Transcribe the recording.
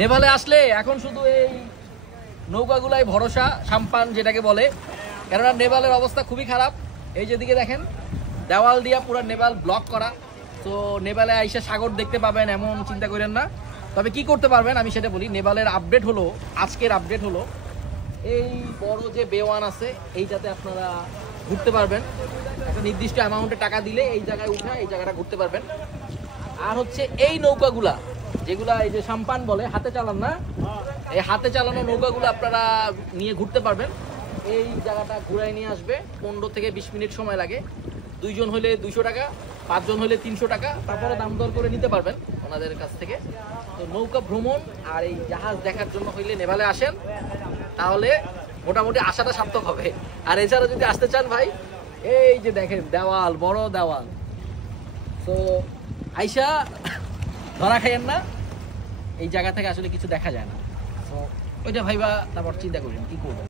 নেপালে আসলে এখন শুধু এই নৌকাগুলাই ভরসা, সাম্পান যেটাকে বলে। কেননা নেপালের অবস্থা খুবই খারাপ। এই যেদিকে দেখেন দেওয়াল দিয়া পুরো নেপাল ব্লক করা। তো নেপালে আইসা সাগর দেখতে পাবেন এমন চিন্তা করেন না। তবে কি করতে পারবেন আমি সেটা বলি। নেপালের আপডেট হলো, আজকের আপডেট হলো এই বড় যে বেওয়ান আছে এইটাতে আপনারা ঘুরতে পারবেন। একটা নির্দিষ্ট অ্যামাউন্টে টাকা দিলে এই জায়গায় উঠা এই জায়গাটা ঘুরতে পারবেন। আর হচ্ছে এই নৌকাগুলা যেগুলা এই যে সাম্পান বলে, হাতে চালান না, এই হাতে চালানো নৌকাগুলো আপনারা নিয়ে ঘুরতে পারবেন। এই জায়গাটা ঘুরাই নিয়ে আসবে, 15 থেকে 20 মিনিট সময় লাগে। 2 জন হলে 200 টাকা, 5 জন হলে 300 টাকা, তারপরে দাম দর করে নিতে পারবেন ওনাদের কাছ থেকে। তো নৌকা ভ্রমণ আর এই জাহাজ দেখার জন্য হইলে নেপালে আসেন, তাহলে মোটামুটি আশাটা সার্থক হবে। আর এছাড়া যদি আসতে চান ভাই, এই যে দেখেন দেওয়াল, বড় দেওয়াল। তো আইসা ধরা খাইয়েন না, এই জায়গা থেকে আসলে কিছু দেখা যায় না। তো ওইটা ভাইবা তারপর চিন্তা করবেন কি করবেন।